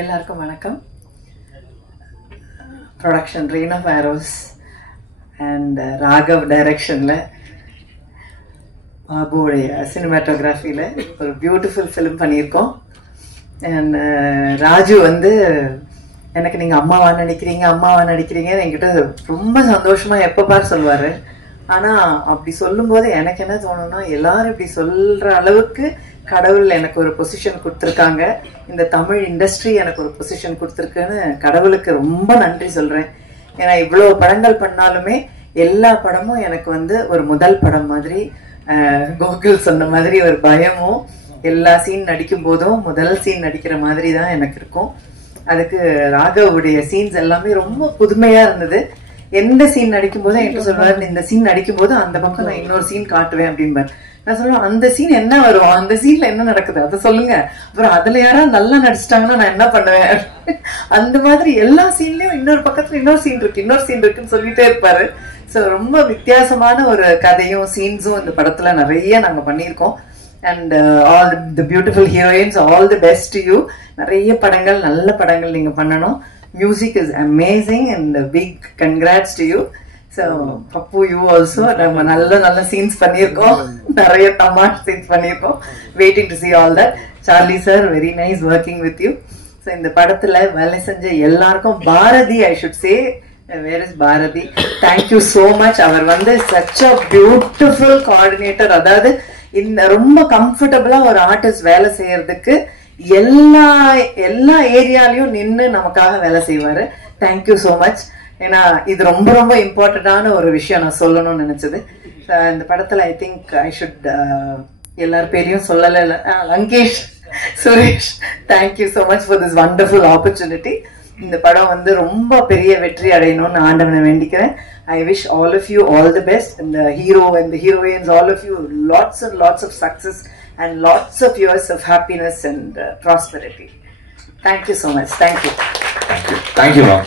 எல்லாருக்கும் வணக்கம். Production Rain of Arrows and Raghav டைரக்ஷனில் பாபுடைய சினிமாட்டோகிராஃபியில் ஒரு பியூட்டிஃபுல் ஃபிலிம் பண்ணியிருக்கோம். அண்ட் ராஜு வந்து எனக்கு நீங்கள் அம்மாவா நடிக்கிறீங்கன்னு என்கிட்ட ரொம்ப சந்தோஷமாக எப்போ பார் சொல்லுவார். ஆனால் அப்படி சொல்லும்போது எனக்கு என்ன தோணுன்னா, எல்லாரும் இப்படி சொல்கிற அளவுக்கு கடவுள் எனக்கு ஒரு பொசிஷன் கொடுத்துருக்காங்க, இந்த தமிழ் இண்டஸ்ட்ரி எனக்கு ஒரு பொசிஷன் கொடுத்துருக்குன்னு கடவுளுக்கு ரொம்ப நன்றி சொல்கிறேன். ஏன்னா இவ்வளோ படங்கள் பண்ணாலுமே எல்லா படமும் எனக்கு வந்து ஒரு முதல் படம் மாதிரி, கோகுல் சொன்ன மாதிரி ஒரு பயமும், எல்லா சீன் நடிக்கும் போதும் முதல் சீன் நடிக்கிற மாதிரி தான் எனக்கு இருக்கும். அதுக்கு ராகவுடைய சீன்ஸ் எல்லாமே ரொம்ப புதுமையாக இருந்தது. எந்த சீன் நடிக்கும் போதும் என்கிட்ட சொல்லுவாரு, இந்த சீன் நடிக்கும் போது அந்த பக்கம் நான் இன்னொரு சீன் காட்டுவேன் அப்படின்பார். நான் சொல்லுவேன், அந்த சீன் என்ன வரும், அந்த சீன்ல என்ன நடக்குது அதை சொல்லுங்க, அப்புறம் அதுல யாராவது நல்லா நடிச்சிட்டாங்கன்னா நான் என்ன பண்ணுவேன். அந்த மாதிரி எல்லா சீன்லயும் இன்னொரு பக்கத்துல இன்னொரு சீன் இருக்குன்னு சொல்லிட்டே இருப்பாரு. ஸோ ரொம்ப வித்தியாசமான ஒரு கதையும் சீன்ஸும் இந்த படத்துல நிறைய நாங்க பண்ணியிருக்கோம். And all the beautiful heroines, all the best to you. நிறைய படங்கள், நல்ல படங்கள் நீங்க பண்ணணும். Music is amazing and a big congrats to you. So Pappu, you also நம்ம நல்ல scenes பண்ணியிருக்கோம், நிறைய தமாஷ் scenes பண்ணியிருக்கோம். Waiting to see all that. Charlie sir, very nice working with you. So இந்த படத்துல வேலை செஞ்ச எல்லாருக்கும், Bharathi I should say, where is Bharati? Thank you so much. அவர் வந்து such a beautiful coordinator. அதாவது இந்த ரொம்ப கம்ஃபர்டபுளா ஒரு ஆர்டிஸ்ட் வேலை செய்யறதுக்கு எல்லா ஏரியாலையும் நின்று நமக்காக வேலை செய்வாரு. Thank you so much. ஏன்னா இது ரொம்ப ரொம்ப இம்பார்ட்டண்டான ஒரு விஷயம் நான் சொல்லணும்னு நினைச்சது. இந்த படத்துல ஐ திங்க் ஐ ஷுட் எல்லார் பேரையும் சொல்லல. Lankesh, Suresh, thank you so much for this wonderful opportunity. இந்த படம் வந்து ரொம்ப பெரிய வெற்றி அடையணும்னு ஆண்டவனை வேண்டிக்கிறேன். I wish all of you all the best, and the hero and the heroines, all of you, lots and lots of success and lots of years of happiness and prosperity. Thank you so much. Thank you. Thank you. Thank you, ma'am.